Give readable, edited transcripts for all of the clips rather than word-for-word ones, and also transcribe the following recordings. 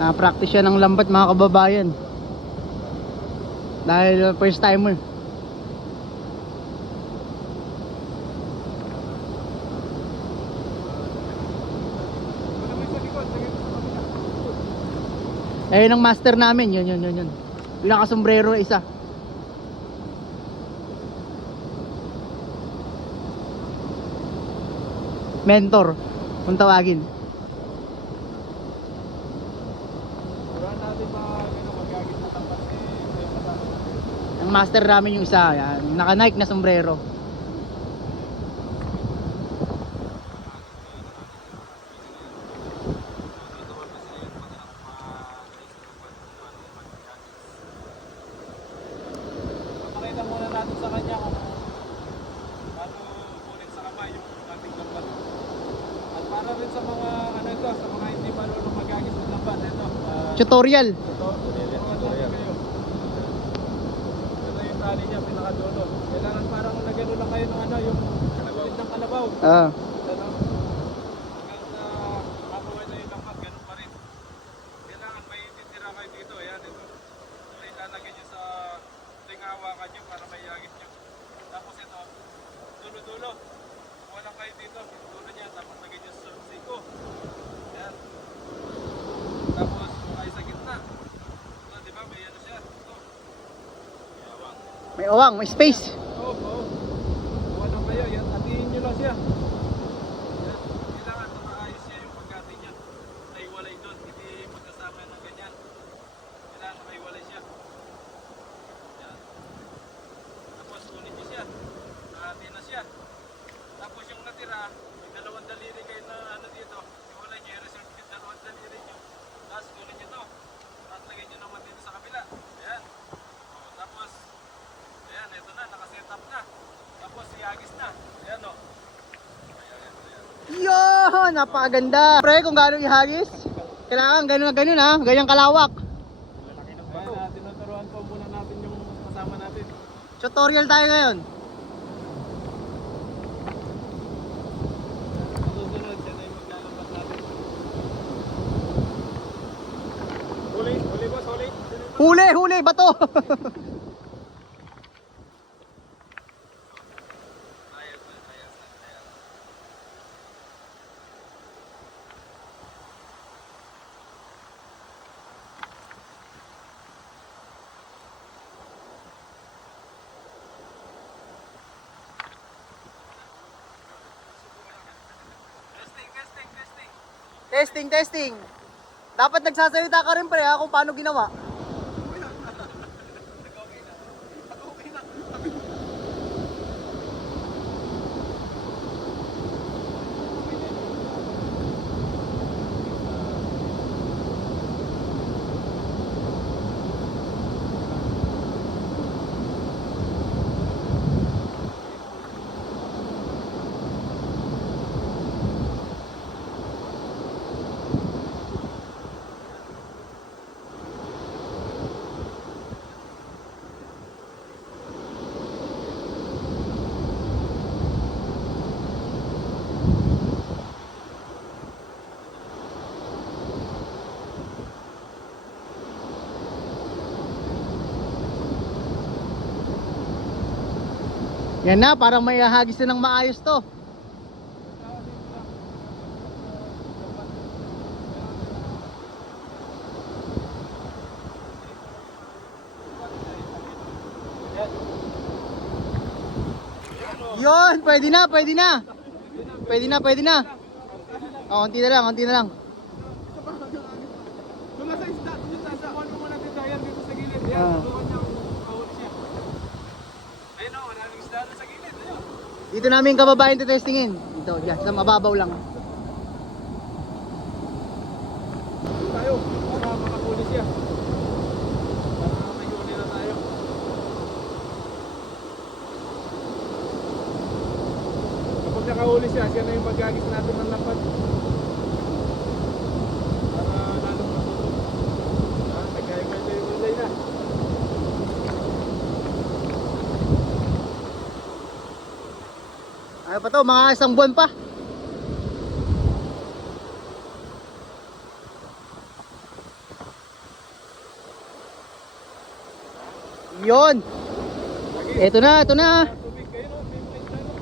Practice siya ng lambat mga kababayan. Dahil first timer. Ayun ang master namin, yun. Pinaka-sombrero isa. Mentor, kung tawagin. Ang master namin yung isa, yan, naka-Nike na sombrero. Pakita muna natin sa kanya kung paano kunin sa kamay yung ating lambat. At para rin sa mga sa mga hindi marunong magagis ng lambat, ito. Tutorial. Ito yung tali niya, pinakadulo. Kailangan parang nagano lang kayo ng yung nagawin ng kalabaw. Hanggang sa mabuhay na yung lambat, ganun pa rin. Kailangan may titira kayo dito. Ayan, ito. Ito yung lalagyan nyo sa hawakan nyo para may agis nyo. Tapos ito, dulo-dulo. Walang kayo dito, dulo niya. Tapos lagyan nyo sa siko. Ayan. Tapos kayo sa gitna. Ito, di ba? May ano siya. Ito. May awang. May awang, may space. Oo. Walang kayo. Yan, hatiin nyo lang siya. Ayan. Kailangan ito maayos siya yung pagkati niya. Naiwalay doon. Hindi magkasama ng ganyan. Kailangan maiwalay siya. Tapos ulit nyo siya. Nahati na siya. Tapos yung natira, may dalawang daliri kayo na dito. Iwalay nyo, i-reserve yung dalawang daliri nyo. Tapos ulit nyo to. Tapos lagay nyo naman dito sa kabila. Ayan. O, tapos, ayan, ito na, nakaset up na. Tapos iagis na. Ayan o. Yun, napakaganda. Pre, kung gano'ng ihagis, kailangan ganun ha, ganyang kalawak. Ayan, tinuturuan po muna natin yung kasama natin. Tutorial tayo ngayon. Susunod, siya na yung maglalambat natin. Huli boss, huli. Huli, bato. Testing. Dapat nagsasalita ka rin pre ha, kung paano ginawa. Yan na, parang may ahagis na ng maayos to. Yun, pwede na. O, konti na lang. Doon sa isda, kuhan mo muna dito, ayan dito sa gilid. Ayan, tulungan niya kahuli siya. Ayun o, wala nang isda doon sa gilid. Ayun. Dito namin kababayan testingin. Ito, dyan, sa mababaw lang. Tayo, para makahuli siya. Para may huli na tayo. Kapag nakahuli siya, siya na yung magagis natin ng lapat. Para lalong matuto. Nagkaya-kaya na. Ano pa to, mga isang buwan pa. Yun. Ito na, ito na. Tubig kayo, no? May mga isda, no?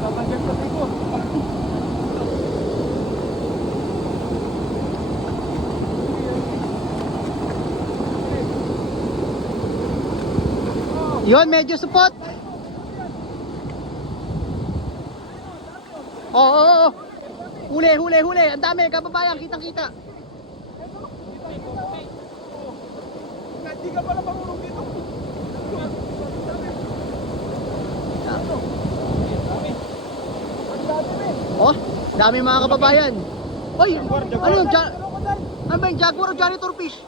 Tatanggal sa tiko. Yun, medyo support. Oo, oo, oo. Huli, huli, huli. Ang dami, kababayan, kitang-kita. Hindi ka pala pangulong dito. Oh, dami mga kababayan. Oy, ano yung ano ba yung jaguar o janitor fish?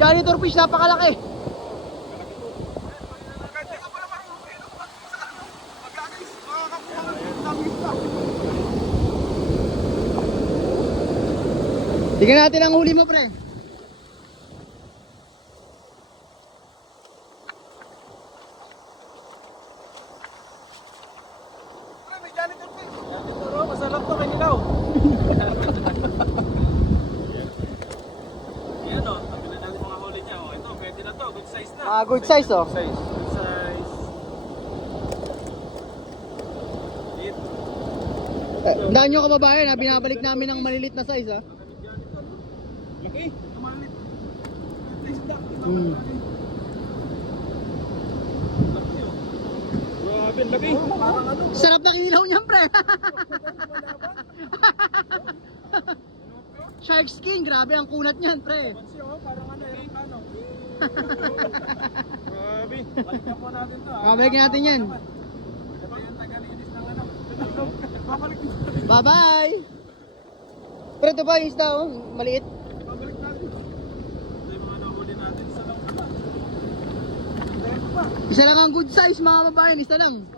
Janitor fish, napakalaki. Tingnan natin ang huli mo, pre. Masarap to, may nilaw. Ayan o, tabi na natin mga huli niya. Ito, pwede na to, good size na. Good size, oh. Good size. Good size. Hit. Tandaan nyo kababayan, ha, binabalik namin ang malilit na size, ha. Laki. Tumalit. Good size na. Laki o. Grabe, laki. Parang ano. Sarap ng ilaw niyan, pre. Shark skin, grabe ang kunat niyan, pre. Pansi o, parang ano, Eric ano. Grabe. Balikan po natin to. Balikan natin yan. Ito yung tagalinis ng ano. Babalik dito. Bye-bye. Pero ito ba yung isda, oh? Maliit. Babalik natin. Ito yung mga nahuli natin. Isa lang pala. Ito pa. Isa lang ang good size, mga kababayan. Isa lang.